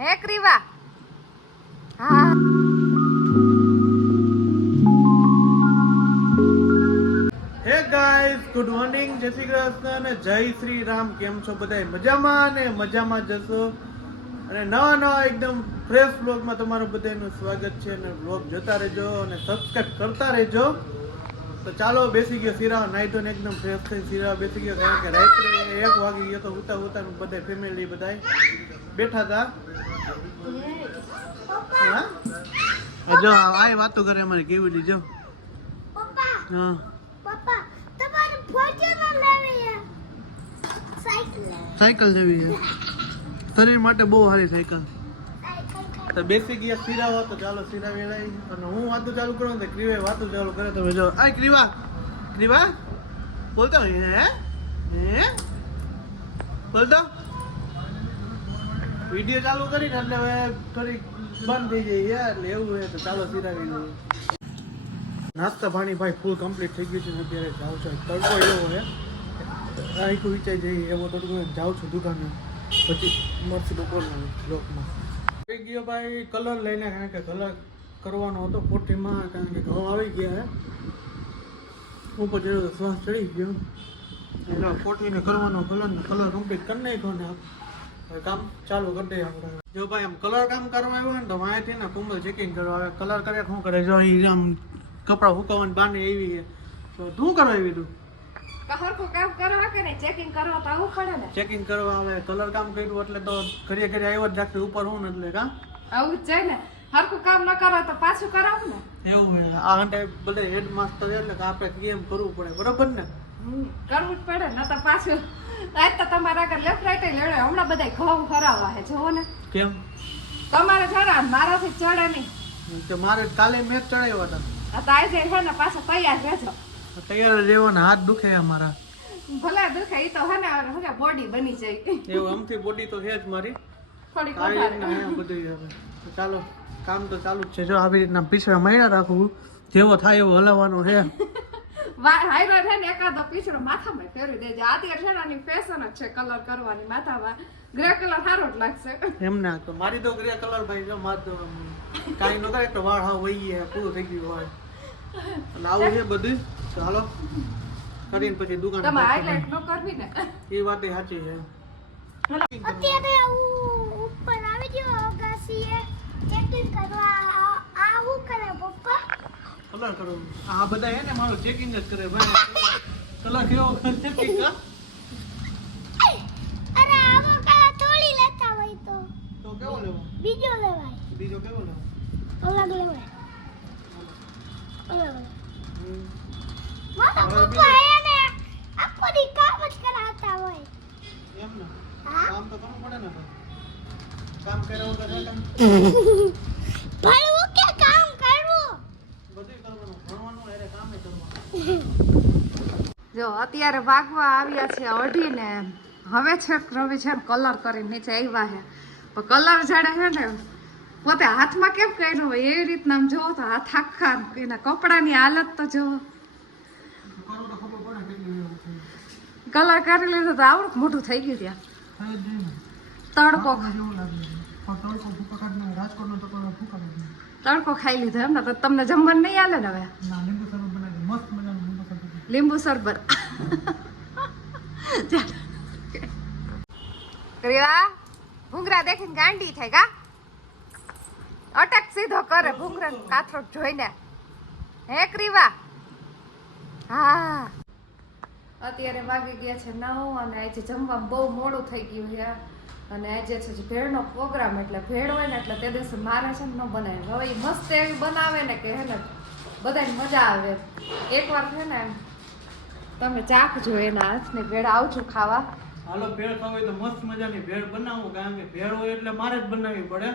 હે ક્રીવા? હા. Good morning. જય શ્રી કૃષ્ણ અને જય શ્રી રામ. કેમ છો બધા મજામાં અને મજામાં જશો? અને નવા નવા એકદમ ફ્રેશ બ્લોગમાં તમારું બધાનું સ્વાગત છે અને બ્લોગ જોતા રહેજો અને સબસ્ક્રાઈબ કરતા રહેજો. તો ચાલો, બેસી ગયો સિરાવ નાઈ ધોઈને એકદમ ફ્રેશ થઈ સિરાવ બેસી ગયો. કારણ કે રાત્રે એક વાગી ગયો તો ઉતા ઉતા બધા ફેમિલી બધા બેઠા હતા જો આ વાતો કરે અમારે કેવી રીતે જો. પપ્પા હા. પપ્પા તમારે ફોર્ચ્યુનર લેવી છે. સાયકલ સાયકલ જેવી છે. શરીર માટે બહુ સારી સાયકલ. તો બેસી ગયા સિરાવા તો ચાલો સિરા વેળાઈ અને હું વાતો ચાલુ કરું ને તો ક્રીવે વાતો ચાલુ કરે. તો જો આ ક્રીવા. ક્રીવા? બોલતો હે? હે? બોલતો? વીડિયો ચાલુ કરીને એટલે હવે થોડી બંધ થઈ જાય યાર, એટલે એવું હે તો ચાલો સિરાવી લઈએ નાસ્તા પાણી ભાઈ ફૂલ કમ્પ્લીટ થઈ ગયું છે ને અત્યારે જાઉં છું. તડકો એવો છે. આખું વિચાઈ જઈએ એવો તડકો જાઉં છું દુકાને. પછી મળશે બપોરના બ્લોકમાં. થઈ ગયો ભાઈ કલર લઈને, કારણ કે કલર કરવાનો હતો કોઠીમાં કારણ કે ઘઉં આવી ગયા હે ઉપર જેવો શ્વાસ ચડી ગયો. એટલે કોઠીને કરવાનો કલર કલર કમ્પ્લીટ કરી નાખ્યો ને હવે કામ ચાલુ કરી દઈએ આપણે. જો ભાઈ આમ કલર કામ કરવા આવ્યો ને તો માહિતી ને કુંભલ ચેકિંગ કરવા આવે કલર કરે શું કરે? જો અહીં આમ કપડાં સુકવવાની બાને એવી છે. તો તું કરવા આવી તું? ચેકિંગ કરવા આવું પડે ને. ચેકિંગ કરવા આવે. કલર કામ કર્યું એટલે તો ઘરે ઘરે આવ્યો જ રાખે ઉપર હું ને એટલે કા? આવું જ છે ને. હરખું કામ ન કરો તો પાછું કરાવું ને. એવું આ ઘંટે બધે હેડ માસ્ટર એટલે કે આપણે કેમ કરવું પડે. બરોબર ને? કરવું જ પડે ન તો પાછું આજ તો તમારા આગળ લેફ્ટ રાઈટ લડે હમણાં બધા ઘઉં ફરાવવા છે જોવો ને. કેમ? તમારે ચડે મારાથી ચડે નહીં. તો મારે કાલે મેચ ચડાવ્યા હતા. આ તો આજે હે ને પાછા તૈયાર રહેજો. તૈયાર ને હાથ દુખે અમારા. ભલે દુખે ઈ તો હે ને હવે બોડી બની જાય. એવું આમથી બોડી તો છે જ મારી. આવી વધારે. બધું ચાલો કામ તો ચાલુ જ છે. જો આવી રીતના પીછડા મહિના રાખવું જેવો થાય એવો હલાવવાનો છે. હાયરો છે ને એકાદો પીછરો માથામાં ફેરવી દેજો. અત્યારે છે ને આની ફેશન જ છે કલર કરવાની માથામાં. ગ્રે કલર સારો જ લાગશે. એમને તો મારી તો ગ્રે કલર ભાઈ જો માર તો કાંઈ ન કરે તો વાળ હા વહી ગયા પૂરું થઈ ગયું હોય આવું છે બધું. ચાલો. કરીને પછી દુકાન તમે હાઈલાઈટ ન કરવી ને. એ વાત સાચી છે. અત્યારે ઉપર આવી ગયો અગાસીએ. ચેકિંગ કરવા કલર કરો. આ બધા એને મારો ચેકિંગ જ કરે. ભાઈ કલર કેવો કરે પીકા? અરે આવો કલર થોડી લેતા હોય તો. તો કેવો લેવો? બીજો લેવાય. બીજો કેવો લેવો? અલગ લેવાય. અલગ મારા પપ્પા એને આખો દી કામ જ કરાવતા હોય. એમ ને? કામ તો કરવું પડે ને કામ કર્યા વગર કામ ભણવું કે કામ કરવું બધું કરવાનું ભણવાનું અરે કામે કરવાનું જો, અત્યારે વાગવા આવ્યા છે અઢીને. હવે છે રવિ છે કલર કરી નીચે આવ્યા છે. પણ કલર જાણે છે ને, પોતે હાથમાં કેમ કર્યું હોય એવી રીતના આમ જોવો તો હાથ આખા એના કપડાની હાલત તો છે કલર કરી લીધો તો આવડું મોટું થઈ ગયું ત્યાં? તડકો. તડકો ખાઈ લીધો એમ ને, તો તમને જમવાનું નહીં હાલે ને હવે ના લીંબુ શરબત બનાવી મસ્ત મજાનું લીંબુ સરબત રેવા ભૂંગરા દેખીને ગાંડી થાય કા અટક સીધો કરે ભૂંગરા કાથરો જોઈને. હે ક્રીવા હા. અત્યારે વાગી ગયા છે નવ અને આજે જમવા બહુ મોડું થઈ ગયું છે. અને આજે છે જે ભેળનો પ્રોગ્રામ એટલે ભેળ હોય ને એટલે તે દિવસે મારે છે ને ન બનાવે હવે એ મસ્ત એવી બનાવે ને કે હે ને બધાને મજા આવે. એકવાર છે ને એમ તમે ચાખજો એના હાથને ભેળ આવજો ખાવા. હાલો ભેળ ખાવ હોય તો મસ્ત મજાની ભેળ બનાવું કારણ કે ભેળ હોય એટલે મારે જ બનાવવી પડે.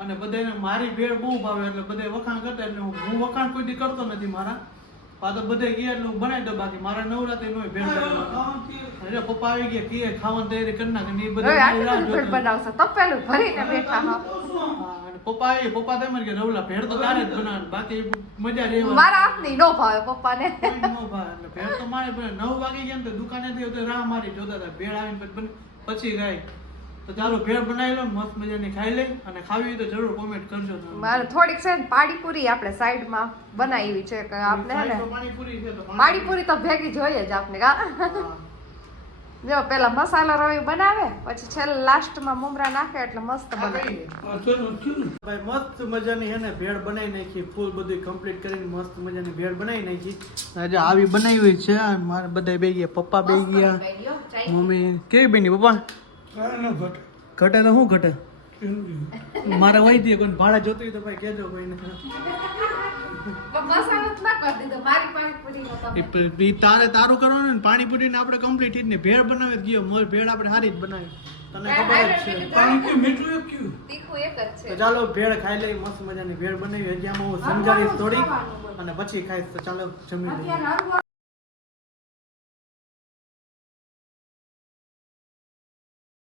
અને બધાને મારી ભેળ બહુ ભાવે એટલે બધે વખાણ કરતા એટલે હું હું વખાણ કોઈ દી કરતો નથી મારા. આ તો બધે ગયા એટલે હું બનાવી દઉં બાકી. મારા નવરાત્રી નો ભેળ. એટલે પપ્પા આવી ગયા કીએ ખાવાની તૈયારી કરી નાખે એ બધું બનાવશો તપેલું ભરીને બેઠા પપ્પા એ પપ્પા તેમ કે રવલા ભેળ તો તારે જ બનાવ બાકી મજા રહેવા મારા હાથની નો ભાવે પપ્પાને. ને નો ભાવે. એટલે ભેળ તો મારે પણ નવ વાગે ગયા ને દુકાને થી તો રાહ મારી જોતા હતા ભેળ આવીને પછી ગાય. તો ચાલો ભેળ બનાવી લો મસ્ત મજાની ખાઈ લઈ અને ખાવી તો જરૂર કોમેન્ટ કરજો મારે થોડીક છે પાણીપુરી આપણે સાઈડમાં બનાવી છે કે આપણે તો પાણીપુરી છે તો પાણીપુરી. તો ભેગી જોઈએ જ આપણે કા. જો પેલા મસાલા રવી બનાવે પછી છેલ્લે લાસ્ટમાં મુમરા નાખે એટલે મસ્ત બને. ભાઈ. મસ્ત મજાની હેને ભેળ બનાવી નાખી. ફૂલ બધું કમ્પ્લીટ કરીને મસ્ત મજાની ભેળ બનાવી નાખી. આજે આવી બનાવી છે આ મારે બધા બે ગયા. પપ્પા બે ગયા. મમ્મી કેવી બની પપ્પા? ઘટે. તો શું ઘટે? મારે વહી દે કોઈ ભાડા જોતું હોય તો ભાઈ કહેજો કોઈને. તારે તારું કરવાનું ને પાણીપુરી ને આપણે કમ્પ્લીટ ને ભેળ બનાવી જ ગયો. મોર ભેળ આપણે સારી જ બનાવી તને ખબર જ છે. તીખું એક જ છે. ચાલો ભેળ ખાઈ લઈ મસ્ત મજાની ભેળ બનાવી હજી હું સમજાવીશ થોડી અને પછી ખાઈશ. તો ચાલો જમી લઈએ.